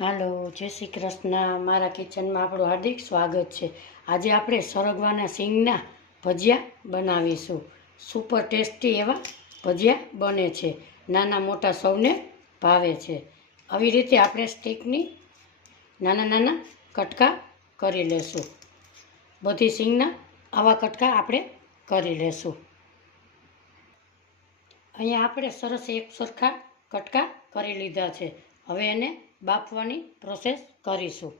હાલો, જય શ્રી કૃષ્ણ. મારા કિચનમાં આપણું હાર્દિક સ્વાગત છે. આજે આપણે સરગવાના સિંગના ભજીયા બનાવીશું. સુપર ટેસ્ટી એવા ભજીયા બને છે. નાના મોટા સૌને ભાવે છે. આવી રીતે આપણે સ્ટીકની નાના નાના કટકા કરી લેશું. બધી સિંગના આવા કટકા આપણે કરી લેશું. અહીંયા આપણે સરસ એક સરખા કટકા કરી લીધા છે. હવે એને બાફવાની પ્રોસેસ કરીશું.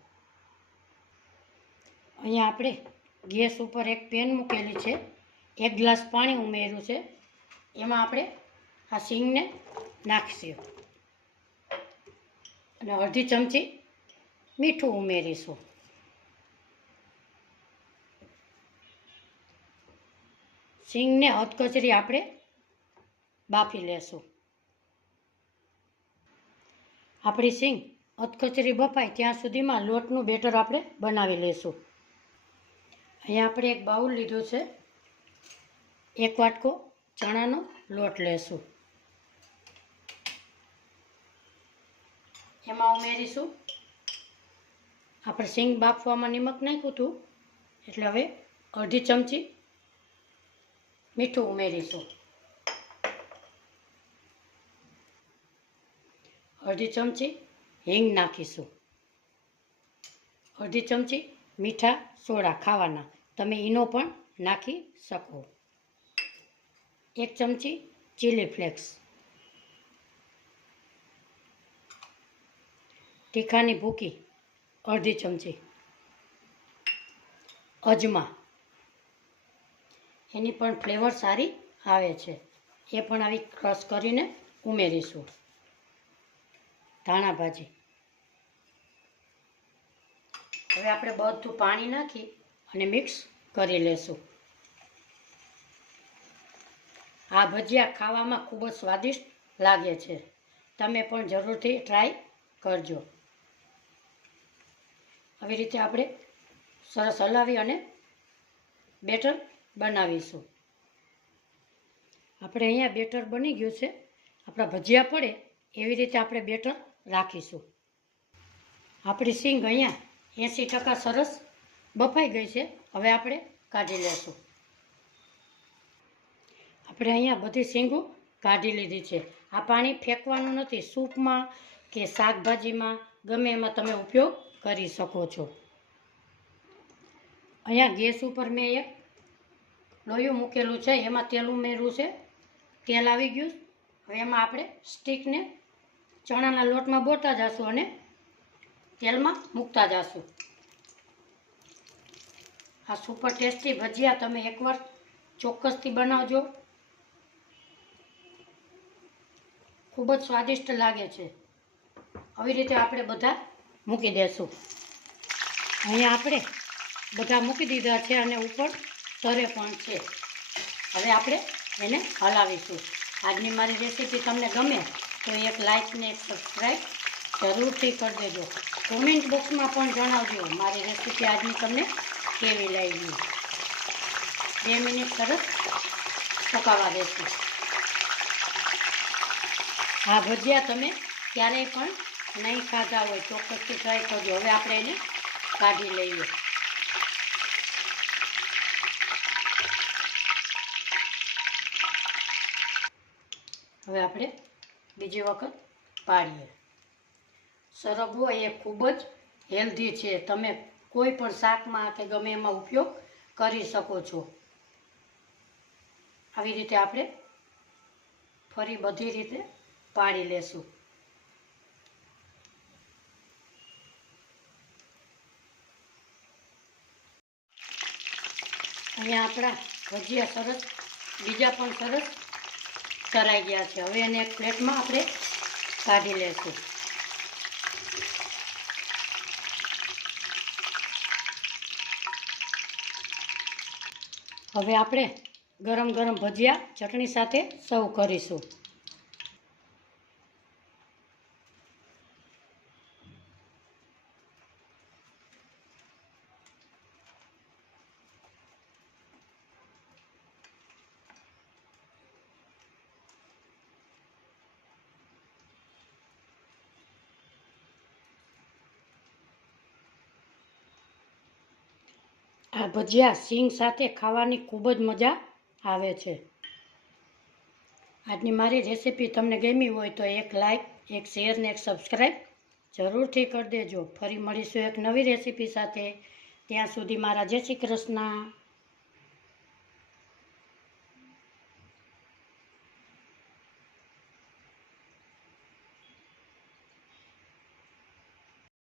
અહીંયા આપણે ગેસ ઉપર એક પેન મૂકેલી છે. એક ગ્લાસ પાણી ઉમેર્યું છે. એમાં આપણે આ સિંગને નાખીશું. અને અડધી ચમચી મીઠું ઉમેરીશું. સિંગને હદકચરી આપણે બાફી લેશું. આપણી સિંગ અધકચરી બફાય ત્યાં સુધીમાં લોટનું બેટર આપણે બનાવી લઈશું. અહીંયા આપણે એક બાઉલ લીધું છે. એક વાટકો ચણાનો લોટ લેશું. એમાં ઉમેરીશું. આપણે સિંગ બાફવામાં નિમક નાખ્યું હતું, એટલે હવે અડધી ચમચી મીઠું ઉમેરીશું. અડધી ચમચી હિંગ નાખીશું. અડધી ચમચી મીઠા સોડા ખાવાના. તમે ઈનો પણ નાખી શકો. એક ચમચી ચીલી ફ્લેક્સ. તીખાની ભૂકી અડધી ચમચી. અજમા. એની પણ ફ્લેવર સારી આવે છે. એ પણ આવી ક્રશ કરીને ઉમેરીશું. ધાણા ભાજી. હવે આપણે બધું પાણી નાખી અને મિક્સ કરી લેશું. આ ભજીયા ખાવામાં ખૂબ જ સ્વાદિષ્ટ લાગે છે. તમે પણ જરૂરથી ટ્રાય કરજો. આવી રીતે આપણે સરસ હલાવી અને બેટર બનાવીશું. આપણે અહીંયા બેટર બની ગયું છે. આપણા ભજીયા પડે એવી રીતે આપણે બેટર રાખીશું. આપણી સિંગ અહીંયા એંસી ટકા સરસ બફાઈ ગઈ છે. હવે આપણે કાઢી લેશું. આપણે અહીંયા બધી સિંગો કાઢી લીધી છે. આ પાણી ફેંકવાનું નથી, સૂપમાં કે શાકભાજીમાં, ગમે એમાં તમે ઉપયોગ કરી શકો છો. અહીંયા ગેસ ઉપર મેં એક લોયું મૂકેલું છે, એમાં તેલ ઉમેર્યું છે. તેલ આવી ગયું. હવે એમાં આપણે સ્ટીકને ચણાના લોટમાં બોરતા જશું અને તેલમાં મૂકતા જશું. આ સુપર ટેસ્ટી ભજીયા તમે એકવાર ચોક્કસથી બનાવજો. ખૂબ જ સ્વાદિષ્ટ લાગે છે. આવી રીતે આપણે બધા મૂકી દેશું. અહીંયા આપણે બધા મૂકી દીધા છે અને ઉપર તરે પણ છે. હવે આપણે એને હલાવીશું. આજની મારી રેસીપી તમને ગમે તો એક લાઇક ને એક સબસ્ક્રાઈબ જરૂરથી કરી દેજો. કોમેન્ટ બોક્સમાં પણ જણાવજો મારી રેસીપી આજની તમને કેવી લાગી. બે મિનિટ સરસ પકાવવા દેશું. આ ભજીયા તમે ક્યારેય પણ નહીં ખાધા હોય, ચોક્કસથી ટ્રાય કરજો. હવે આપણે એને કાઢી લઈએ. હવે આપણે બીજી વખત પાડીએ. સરગવો એ ખૂબ જ હેલ્ધી છે. તમે કોઈ પણ શાકમાં કે ગમે એમાં ઉપયોગ કરી શકો છો. આવી રીતે આપણે ફરી બધી રીતે પાડી લેશું. અહીંયા આપણા ભજીયા સરસ, બીજા પણ સરસ તરાઈ ગયા છે. હવે એને એક પ્લેટમાં આપણે કાઢી લેશું. હવે આપણે ગરમ ગરમ ભજીયા ચટણી સાથે સર્વ કરીશું. આ ભજીયા સિંગ સાથે ખાવાની ખૂબ જ મજા આવે છે. આજની મારી રેસીપી તમને ગમી હોય તો એક લાઈક, એક શેર ને એક સબસ્ક્રાઈબ જરૂરથી કરી દેજો. ફરી મળીશું એક નવી રેસીપી સાથે. ત્યાં સુધી મારા જય શ્રી કૃષ્ણ.